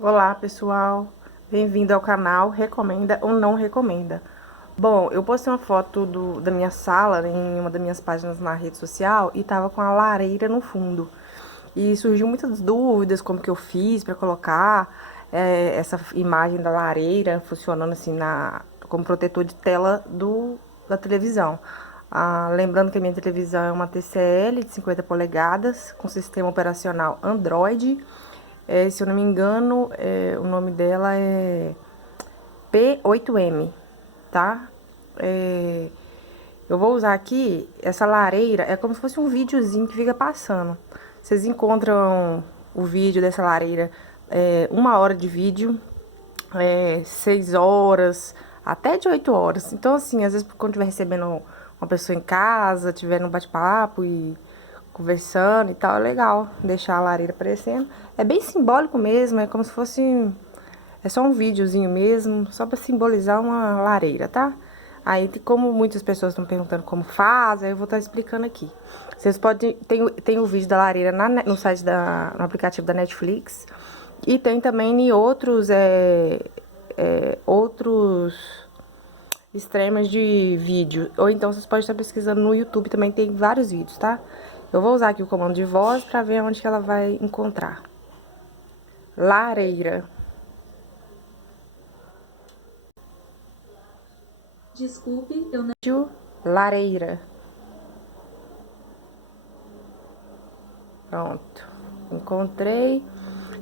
Olá, pessoal. Bem-vindo ao canal Recomenda ou Não Recomenda. Bom, eu postei uma foto da minha sala em uma das minhas páginas na rede social e tava com a lareira no fundo. E surgiu muitas dúvidas como que eu fiz para colocar essa imagem da lareira funcionando assim como protetor de tela da televisão. Lembrando que a minha televisão é uma TCL de 50 polegadas com sistema operacional Android. Se eu não me engano, o nome dela é P8M, tá? Eu vou usar aqui essa lareira, é como se fosse um videozinho que fica passando. Vocês encontram o vídeo dessa lareira, 1 hora de vídeo, 6 horas, até de 8 horas. Então, assim, às vezes quando estiver recebendo uma pessoa em casa, tiver no bate-papo e conversando e tal, é legal deixar a lareira aparecendo. É bem simbólico mesmo, é como se fosse... É só um videozinho mesmo, só pra simbolizar uma lareira, tá? Aí, como muitas pessoas estão perguntando como faz, aí eu vou estar explicando aqui. Vocês podem... Tem o vídeo da lareira no site no aplicativo da Netflix. E tem também em outros extremos de vídeo. Ou então vocês podem estar pesquisando no YouTube, também tem vários vídeos, tá? Eu vou usar aqui o comando de voz pra ver onde que ela vai encontrar. Lareira. Desculpe, eu não. Lareira. Pronto. Encontrei.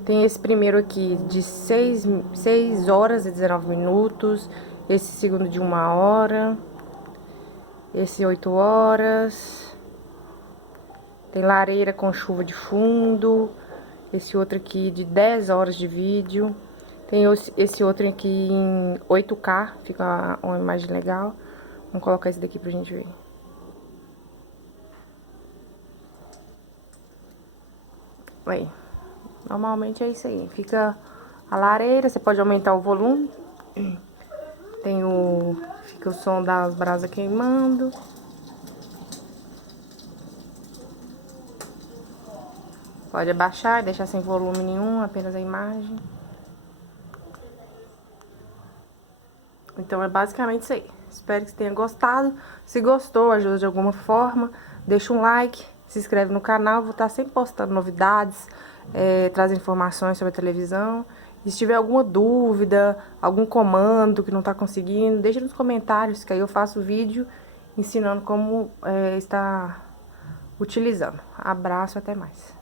Tem esse primeiro aqui de 6 horas e 19 minutos. Esse segundo de 1 hora. Esse 8 horas. Tem lareira com chuva de fundo. Esse outro aqui de 10 horas de vídeo. Tem esse outro aqui em 8K. Fica uma imagem legal. Vamos colocar esse daqui pra gente ver. Aí. Normalmente é isso aí. Fica a lareira. Você pode aumentar o volume. Fica o som das brasas queimando. Pode abaixar e deixar sem volume nenhum, apenas a imagem. Então é basicamente isso aí. Espero que você tenha gostado. Se gostou, ajuda de alguma forma, deixa um like, se inscreve no canal. Vou estar sempre postando novidades, trazendo informações sobre a televisão. E se tiver alguma dúvida, algum comando que não está conseguindo, deixa nos comentários, que aí eu faço vídeo ensinando como está utilizando. Abraço, até mais.